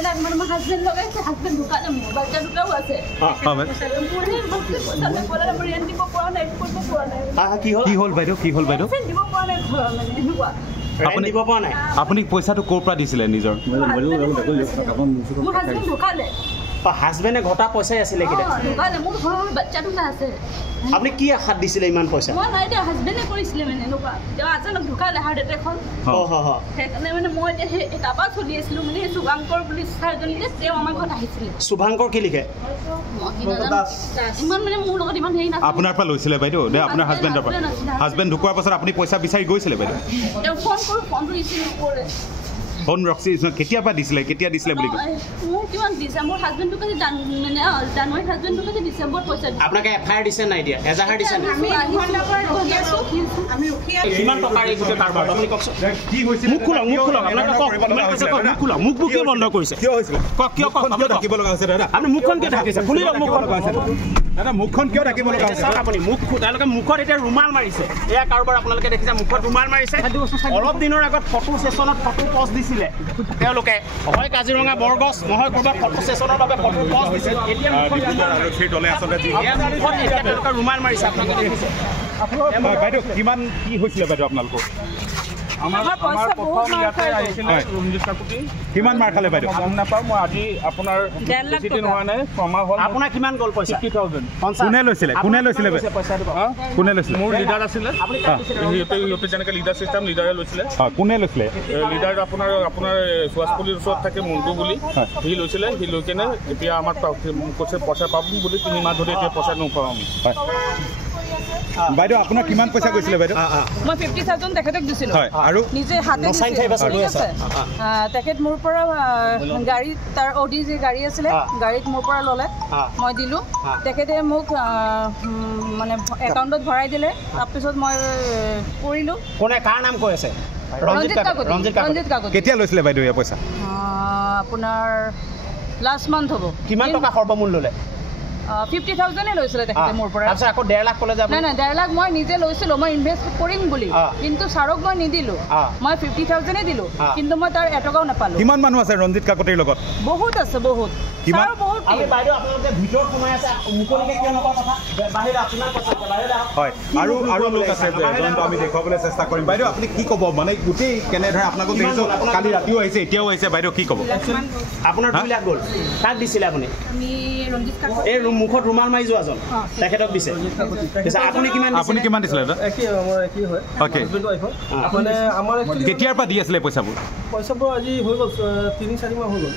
husband লগাইছে husband দোকানে মোবাইলটা দুটাও আছে কি হল বাইদেউ আপুনি পইচাটো ক'ৰ পৰা দিছিলে নিজৰ হাজবেণ্ডে ঘটা পইচাই আছিলে আপুনি কি আশাত দিছিলে ইমান পইচা হাজবেণ্ডে কৰিছিলে মানে এনেকুৱা আচানক ঢুকালে হাৰ্ট এটেক হ'ল সেইকাৰণে মানে মই এতিয়া সেই তাৰপৰা চলি আছিলোঁ মানে শুভাংকৰ বুলি ছাৰজনীকে তেওঁ আমাৰ ঘৰত আহিছিলে শুভাংকৰ কি লিখে ইমান মানে মোৰ লগত ইমান হেৰি নাছিলে আপোনাৰ পৰা লৈছিলে বাইদেউ নে আপোনাৰ হাজবেণ্ডৰ পৰা হাজবেণ্ড ঢুকোৱাৰ পাছত আপুনি পইচা বিচাৰি গৈছিলে বাইদেউ তেওঁ ফোনটো ৰিচিভ নকৰে ফোন ৰখি কেতিয়াবা দিছিলে কেতিয়া দিছিলে বুলি মোৰ কিমান ডিচেম্বৰ হাজবেণ্ডটো কাছে মানে জানুৱাৰী হাজবেণ্ডটো কাছে ডিচেম্বৰত পইচা আপোনাক এফআইআৰ দিছে নাই দিয়া এজাহাৰ দিছে আমি ৰখি আছো কিমান টকাৰ এই গোটেই কাৰবাৰ আপুনি কওকচোন কি হৈছিল মুখ খোলক আপোনালোকে কওক মুখ খোলক মুখ কিয় বন্ধ কৰিছে কিয় হৈছিল কওক কিয় কওক কিয় ঢাকিব লগা হৈছে দাদা আপুনি মুখখন কিয় ঢাকিছে খুলি লওক মুখখন দাদা মুখখন কিয় ঢাকিব লগা হৈছে আপুনি মুখ তেওঁলোকে মুখত এতিয়া ৰুমাল মাৰিছে এয়া কাৰোবাৰ আপোনালোকে দেখিছে মুখত ৰুমাল মাৰিছে অলপ দিনৰ আগত ফটো ছেছনত ফটো পষ্ট দিছিলে তেওঁলোকে হয় কাজিৰঙা বৰগছ নহয় ক'ৰবাত ফটো ছেছনৰ বাবে ফটো পষ্ট দিছিল এতিয়া তেওঁলোকে ৰুমাল মাৰিছে আপোনালোকে দেখিছে বাইদেউ কিমান কি হৈছিলে বাইদেউ আপোনালোকৰ কিমান মাৰ খালে বাইদেউ গম নাপাওঁ মই আজি আপোনাৰ হোৱা নাই ছমাহ হ'ল আপোনাৰ কিমান গ'ল পইচা 50,000 কোনে লৈছিলে মোৰ লিডাৰ আছিলে সিহঁতে যেনেকৈ লিডাৰ চিষ্টেম লিডাৰে লৈছিলে কোনে লৈছিলে লিডাৰ আপোনাৰ সুৱাসপল্লিৰ ওচৰত থাকে মন্টু বুলি সি লৈছিলে সি লৈ কেনে এতিয়া আমাৰ কৈছে পইচা পাব বুলি 3 মাহ ধৰি এতিয়া পইচা নোপাওঁ আমি বাইদেউ আপোনাৰ কিমান পইচা গৈছিলে বাইদেউ মই 50,000 তেখেতক দিছিলোঁ আৰু নিজে হাতে তেখেত মোৰ পৰা গাড়ী তাৰ অডি যে গাড়ী আছিলে গাড়ীত মোৰ পৰা ল'লে মই দিলোঁ তেখেতে মোক মানে একাউণ্টত ভৰাই দিলে তাৰপিছত মই কৰিলোঁ কোনে কাৰ নাম কৈ আছে ৰঞ্জিত কাকতি কেতিয়া লৈছিলে বাইদেউ এই পইচা আপোনাৰ লাষ্ট মান্থ হ'ব কিমান টকা সৰ্বমূল্য ল'লে 50,000 লৈছিলে তেখেতে মোৰ পৰা তাৰপিছত আকৌ 1.5 লাখ ক'লে যাব নাই 1.5 লাখ মই নিজে লৈছিলোঁ মই ইনভেষ্ট কৰিম বুলি কিন্তু ছাৰক মই নিদিলোঁ মই 50,000 দিলোঁ কিন্তু মই তাৰ এটকাও নাপালোঁ কিমান মানুহ আছে ৰঞ্জিত কাকতিৰ লগত বহুত আছে বহুত কিমান আমি বাইদেউ আপোনালোকে ভিতৰত সোমাই আছে মুকলিকে কিয় নকওঁ কথা বাহিৰত আপোনাৰ কথা বাহিৰত হয় আৰু লোক আছে যোনটো আমি দেখুৱাবলৈ চেষ্টা কৰিম বাইদেউ আপুনি কি ক'ব মানে গোটেই কেনেধৰণে আপোনালোকক দেখিছোঁ কালি ৰাতিও আহিছে এতিয়াও আহিছে বাইদেউ কি ক'ব আপোনাৰ 2 লাখ গ'ল কাক দিছিলে আপুনি আমি ৰঞ্জিত কাকতি এই মুখত ৰুমাল মাৰি যোৱাজন তেখেতক দিছে আপুনি কিমান দিছিলে একেই হয় মানে আমাৰ কেতিয়াৰ পৰা দি আছিলে পইচাবোৰ আজি হৈ গ'ল 3-4 মাহ হৈ গ'ল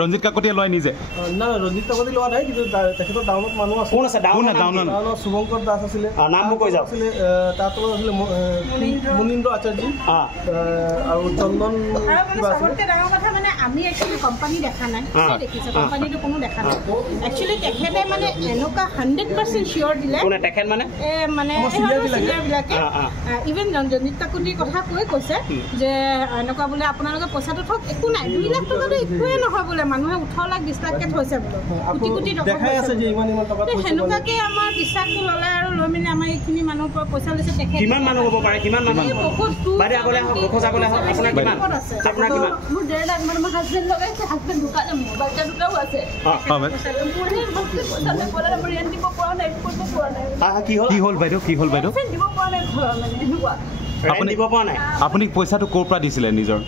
ৰঞ্জিত কাকতিয়ে লয় নিজে না ৰঞ্জিত কাকতি লোৱা নাই কিন্তু তেখেতৰ ডাউনত মানুহ আছে কোন আছে ডাউনত শুভংকৰ দাস আছিলে নামবোৰ কৈ যাওক আছিলে তাৰ তলত আছিলে মুনীন্দ্ৰ আচাৰ্য আৰু চন্দন কিবা আছিলে ডাঙৰ কথা মানে আমি একচুৱেলি কোম্পানী দেখা নাই দেখিছে কোম্পানীটো কোনো দেখা নাই একচুৱেলি তেখেতে মানে এনেকুৱা 100% চিয়ৰ দিলে কোনে তেখেত মানে মানে চিনিয়ৰবিলাকে ইভেন ৰঞ্জিত কাকতিৰ কথা কৈছে যে এনেকুৱা বোলে আপোনালোকে পইচাটো থওক একো নাই 2 লাখ টকাটো একোৱে নহয় বোলে মানুহে 18 লাখ 20 লাখকে থৈছে বোলে কোটি টকা দেখাই আছে যে ইমান টকা থৈছে সেনেকুৱাকে আমাৰ বিশ্বাসটো ল'লে আৰু লৈ মেলি আমাৰ এইখিনি মানুহৰ পৰা পইচা লৈছে তেখেত কিমান মানুহ হ'ব পাৰে কিমান মানুহ বাইদেউ আগলৈ আহক খোজাবলৈ আহক আপোনাৰ কিমান মোৰ 1.5 লাখ মানে হাজবেণ্ড লগাইছে হাজবেণ্ড দোকানে মোবাইলটা দুটাও আছে কি হ'ল বাইদেউ আপুনি পইচাটো ক'ৰ পৰা দিছিলে নিজৰ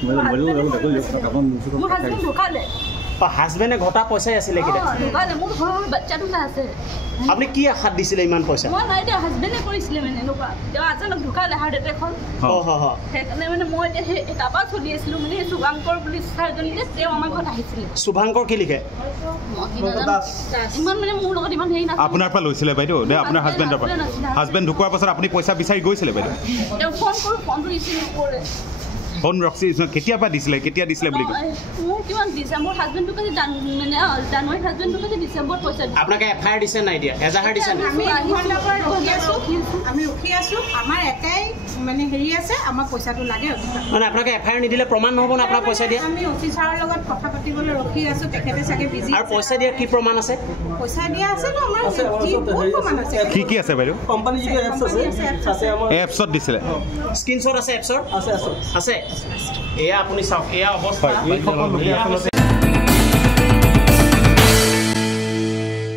মোৰ হাজবেণ্ড ঢুকালে হাজবেণ্ডে ঘটা পইচাই আছিলে মোৰ ঘৰৰ বাচ্চা দুটা আছে আপুনি কি আশাত দিছিলে ইমান পইচা মই নাই দিয়া হাজবেণ্ডে কৰিছিলে মানে এনেকুৱা তেওঁ আচানক ঢুকালে হাৰ্ট এটেক হ'ল সেইকাৰণে মানে মই এতিয়া সেই তাৰপৰা চলি আছিলোঁ মানে শুভাংকৰ বুলি ছাৰজনীকে তেওঁ আমাৰ ঘৰত আহিছিলে শুভাংকৰ কি লিখে ইমান মানে মোৰ লগত ইমান হেৰি নাছিলে আপোনাৰ পৰা লৈছিলে বাইদেউ নে আপোনাৰ হাজবেণ্ডৰ পৰা হাজবেণ্ড ঢুকোৱাৰ পাছত আপুনি পইচা বিচাৰি গৈছিলে বাইদেউ তেওঁ ফোনটো ৰিচিভ নকৰে ফোন ৰখি কেতিয়াবা দিছিলে কেতিয়া দিছিলে বুলি মোৰ কিমান ডিচেম্বৰ হাজবেণ্ডটো কাছে মানে জানুৱাৰী হাজবেণ্ডটো কাছে ডিচেম্বৰত পইচা আপোনাক এফআইআৰ দিছে নাই দিয়া এজাহাৰ দিছে আমি ৰখি আছোঁ আমাৰ এটাই মানে হেৰি আছে আমাৰ পইচাটো লাগে মানে আপোনাক এফআইআৰ নিদিলে প্ৰমাণ নহ'ব না আপোনাক পইচা দিয়া আমি অফিচাৰৰ লগত কথা পাতিবলৈ ৰখি আছোঁ তেখেতে চাগে বিজি আৰু পইচা দিয়াৰ কি প্ৰমাণ আছে পইচা দিয়া আছে ন আমাৰ বহুত প্ৰমাণ আছে কি আছে বাইদেউ কোম্পানী যিটো এপছ আছে আমাৰ এপছত দিছিলে স্ক্ৰীনশ্বট আছে এপছৰ আছে আছে এয়া আপুনি চাওক এয়া অৱস্থা